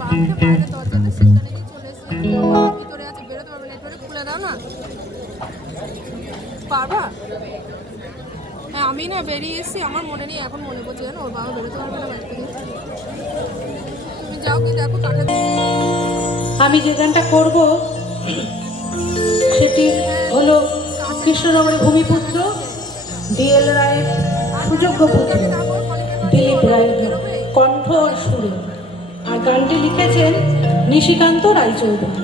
বাইরে দরজাটা সেখানে গিয়ে চলে এসেছি, ভিতরে আছে, বেরোতে পারবে না, একটু খুলে দাও না, পারবা? হ্যাঁ আমি না বেরিয়ে এসেছি, আমার মনে নেই, এখন মনে পড়ছে জানো, ওর বাবা বেরোতে পারবে না বাড়ি থেকে। তুমি যাও কি দেখো কাকে। আমি যে গানটা করব সেটি হলো কৃষ্ণনগরের ভূমিপুত্র ডিএল রায়ের সুযোগ্য পুত্র দিলীপ রায়ের কণ্ঠ আর সুরে, আর গানটি লিখেছেন নিশিকান্ত রায়চৌধুরী।